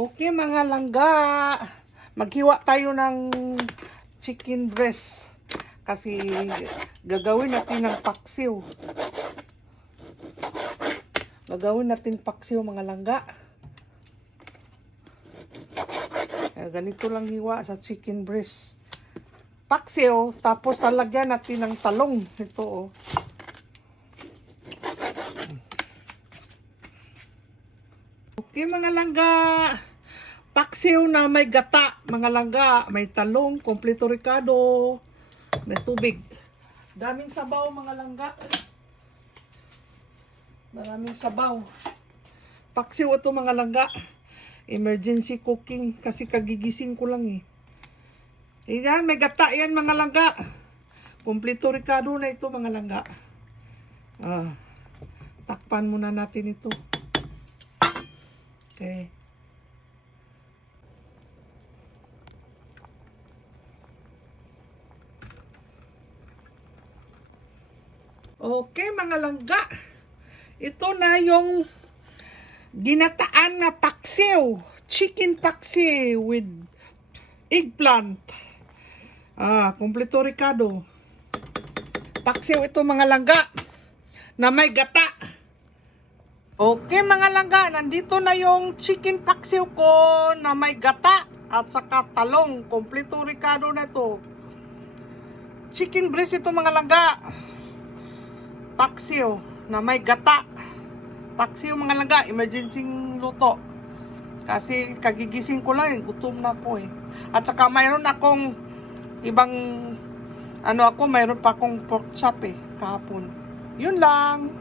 Okay mga langga, maghiwa tayo ng chicken breast kasi gagawin natin ng paksiw. Gagawin natin paksiw mga langga. Ganito lang hiwa sa chicken breast. Paksiw, tapos lalagyan natin ng talong. Ito oh. Okay mga langga, paksiw na may gata, mga langga, may talong, kompleto ricado, may tubig. Daming sabaw mga langga. Maraming sabaw. Paksiw ito mga langga. Emergency cooking kasi kagigising ko lang eh. Ayan, may gata yan mga langga. Kompleto ricado na ito mga langga. Takpan muna natin ito. Okay. Okay mga langga. Ito na yung ginataan na paksiw. Chicken paksiw with eggplant. Kompleto ricado. Paksiw ito mga langga na may gata. Okay mga langga, nandito na yung chicken paksiw ko na may gata at saka talong. Kompleto ricado na ito. Chicken breast ito mga langga. Paksiw na may gata. Paksiw mga langga, emergency luto. Kasi kagigising ko lang, gutom na ako eh. At saka mayroon akong ibang mayroon pa akong pork chop eh, kahapon. Yun lang.